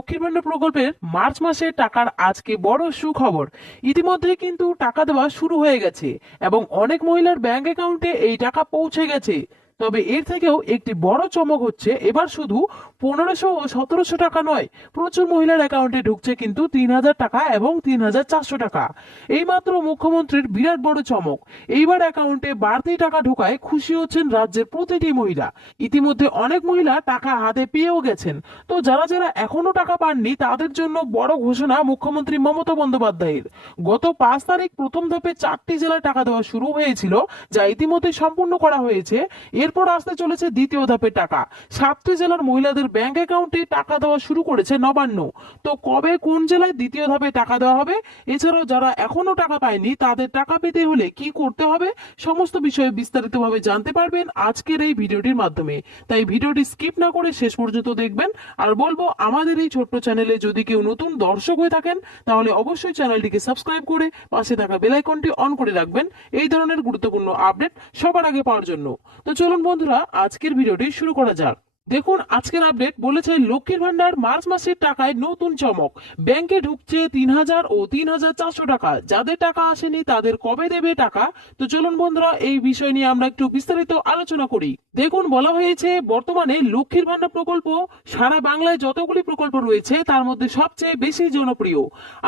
লক্ষ্মীর ভান্ডার প্রকল্পের মার্চ মাসে টাকার আজকে বড় সুখবর। ইতিমধ্যে কিন্তু টাকা দেওয়া শুরু হয়ে গেছে এবং অনেক মহিলার ব্যাংক অ্যাকাউন্টে এই টাকা পৌঁছে গেছে। তবে এর থেকেও একটি বড় চমক হচ্ছে, এবার শুধু 1500 ও 1700 টাকা নয়, প্রচুর মহিলার অ্যাকাউন্টে ঢুকছে কিন্তু 3000 টাকা এবং 3400 টাকা। এইমাত্র মুখ্যমন্ত্রীর বিরাট বড় চমক। এইবার অ্যাকাউন্টে বাড়তি টাকা ঢোকায় খুশি হচ্ছেন রাজ্যের প্রতিটি মহিলা। ইতিমধ্যে অনেক মহিলা টাকা হাতে পেয়েও গেছেন। তো যারা যারা এখনো টাকা পাননি তাদের জন্য বড় ঘোষণা মুখ্যমন্ত্রী মমতা বন্দ্যোপাধ্যায়ের। গত 5 তারিখ প্রথম ধাপে 4টি জেলায় টাকা দেওয়া শুরু হয়েছিল, যা ইতিমধ্যে সম্পূর্ণ করা হয়েছে। এরপর আসতে চলেছে দ্বিতীয় ধাপের টাকা। 7টি জেলার মহিলাদের ব্যাংক অ্যাকাউন্টে টাকা দেওয়া শুরু করেছে নবান্ন। তো কবে কোন জেলায় দ্বিতীয় ধাপে টাকা দেওয়া হবে, এছাড়াও যারা এখনো টাকা পায়নি তাদের টাকা পেতে হলে কি করতে হবে, সমস্ত বিষয়ে বিস্তারিতভাবে জানতে পারবেন আজকের এই ভিডিওটির মাধ্যমে। তাই ভিডিওটি স্কিপ না করে শেষ পর্যন্ত দেখবেন। আর বলবো, আমাদের এই ছোট্ট চ্যানেলে যদি কেউ নতুন দর্শক হয়ে থাকেন তাহলে অবশ্যই চ্যানেলটিকে সাবস্ক্রাইব করে পাশে থাকা বেল আইকনটি অন করে রাখবেন এই ধরনের গুরুত্বপূর্ণ আপডেট সবার আগে পাওয়ার জন্য। তো চলুন বন্ধুরা, আজকের ভিডিওটি শুরু করা যাক। দেখুন, আজকের আপডেট বলেছে লক্ষ্মীর ভান্ডার মার্চ মাসের টাকায় নতুন চমক। ব্যাংকে ঢুকছে 3000 ও 3400 টাকা। যাদের টাকা আসেনি তাদের কবে দেবে টাকা? তো চলুন বন্ধুরা, এই বিষয় নিয়ে আমরা একটু বিস্তারিত আলোচনা করি। দেখুন, বলা হয়েছে বর্তমানে লক্ষ্মীর ভান্ডার প্রকল্প সারা বাংলায় যতগুলি প্রকল্প রয়েছে তার মধ্যে সবচেয়ে বেশি জনপ্রিয়।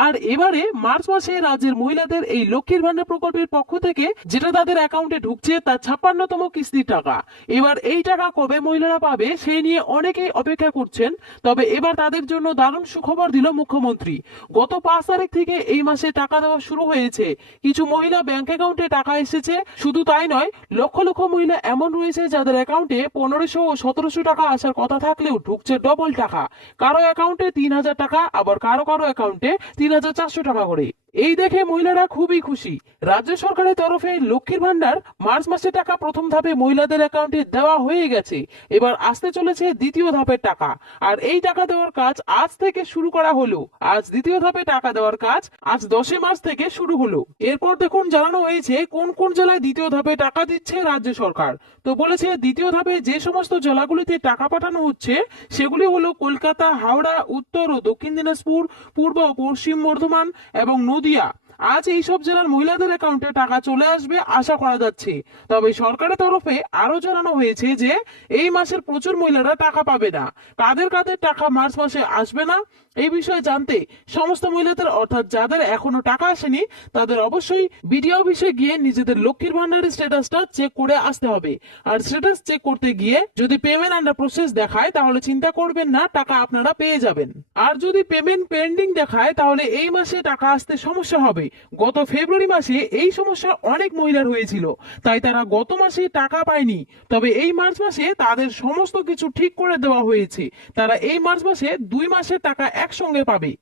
আর এবারে মার্চ মাসে রাজ্যের মহিলাদের এই লক্ষ্মীর ভান্ডার প্রকল্পের পক্ষ থেকে যেটা তাদের অ্যাকাউন্টে ঢুকছে তার 56তম কিস্তির টাকা। এবার এই টাকা কবে মহিলারা পাবে সেই নিয়ে অনেকেই অপেক্ষা করছেন। তবে এবার তাদের জন্য দারুণ সুখবর দিল মুখ্যমন্ত্রী। গত 5 তারিখ থেকে এই মাসে টাকা দেওয়া শুরু হয়েছে। কিছু মহিলা ব্যাংক অ্যাকাউন্টে টাকা এসেছে। শুধু তাই নয়, লক্ষ লক্ষ মহিলা এমন রয়েছে যাদের অ্যাকাউন্টে 1500 ও 1700 টাকা আসার কথা থাকলেও ঢুকছে ডবল টাকা। কারো অ্যাকাউন্টে 3000 টাকা, আবার কারো কারো অ্যাকাউন্টে 3400 টাকা করে। এই দেখে মহিলারা খুবই খুশি। রাজ্য সরকারের তরফে লক্ষ্মীর ভান্ডার মার্চ মাসে টাকা প্রথম ধাপে মহিলাদের অ্যাকাউন্টে দেওয়া হয়ে গেছে। এবার আসতে চলেছে দ্বিতীয় ধাপের টাকা। আর এই টাকা দেওয়ার কাজ আজ থেকে শুরু করা হলো। আজ দ্বিতীয় ধাপে টাকা দেওয়ার কাজ আজ 10 মার্চ থেকে শুরু হলো। এরপর দেখুন জানানো হয়েছে কোন কোন জেলায় দ্বিতীয় ধাপে টাকা দিচ্ছে রাজ্য সরকার। তো বলেছে দ্বিতীয় ধাপে যে সমস্ত জেলাগুলিতে টাকা পাঠানো হচ্ছে সেগুলি হলো কলকাতা, হাওড়া, উত্তর ও দক্ষিণ দিনাজপুর, পূর্ব ও পশ্চিম বর্ধমান এবং নদিয়া। আজ এই সব জেলার মহিলাদের অ্যাকাউন্টে টাকা চলে আসবে আশা করা যাচ্ছে। তবে সরকারের তরফে আরো জানানো হয়েছে যে এই মাসের প্রচুর মহিলারা টাকা পাবে না। কাদের কাদের টাকা মার্চ মাসে আসবে না এই বিষয়ে জানতে সমস্ত মহিলাদের, অর্থাৎ যাদের এখনো টাকা আসেনি তাদের অবশ্যই বিডিও অফিসে গিয়ে নিজেদের লক্ষ্মীর ভান্ডারের স্ট্যাটাসটা চেক করে আসতে হবে। আর স্ট্যাটাস চেক করতে গিয়ে যদি পেমেন্ট আন্ডার প্রসেস দেখায় তাহলে চিন্তা করবেন না, টাকা আপনারা পেয়ে যাবেন। আর যদি পেমেন্ট পেন্ডিং দেখায় তাহলে এই মাসে টাকা আসতে সমস্যা হবে। গত ফেব্রুয়ারি মাসে এই সমস্যা অনেক মহিলার হয়েছিল, তাই তারা গত মাসে টাকা পায়নি। তবে এই মার্চ মাসে তাদের সমস্ত কিছু ঠিক করে দেওয়া হয়েছে। তারা এই মার্চ মাসে 2 মাসের টাকা একসঙ্গে পাবে।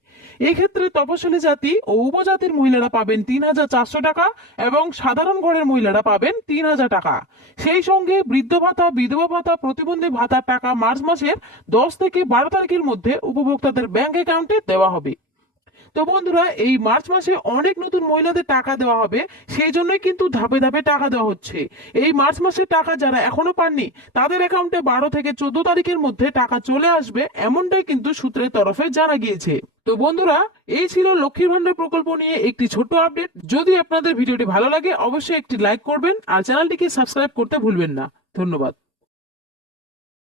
এক্ষেত্রে তপশিলি জাতি ও উপজাতির মহিলারা পাবেন 3400 টাকা এবং সাধারণ ঘরের মহিলারা পাবেন 3000 টাকা। সেই সঙ্গে বৃদ্ধ ভাতা, বিধবা ভাতা, প্রতিবন্ধী ভাতার টাকা মার্চ মাসের 10 থেকে 12 তারিখের মধ্যে উপভোক্তাদের ব্যাংক অ্যাকাউন্টে দেওয়া হবে। তো বন্ধুরা, এই মার্চ মাসে অনেক নতুন মহিলাদের টাকা দেওয়া হবে, সেই জন্যই কিন্তু ধাপে ধাপে টাকা দেওয়া হচ্ছে। এই মার্চ মাসের টাকা যারা এখনো পাননি তাদের অ্যাকাউন্টে 12 থেকে 14 তারিখের মধ্যে টাকা চলে আসবে, এমনটাই কিন্তু সূত্রের তরফে জানা গিয়েছে। তো বন্ধুরা, এই ছিল লক্ষ্মীর ভান্ডার প্রকল্প নিয়ে একটি ছোট্ট আপডেট। যদি আপনাদের ভিডিওটি ভালো লাগে অবশ্যই একটি লাইক করবেন আর চ্যানেলটিকে সাবস্ক্রাইব করতে ভুলবেন না। ধন্যবাদ।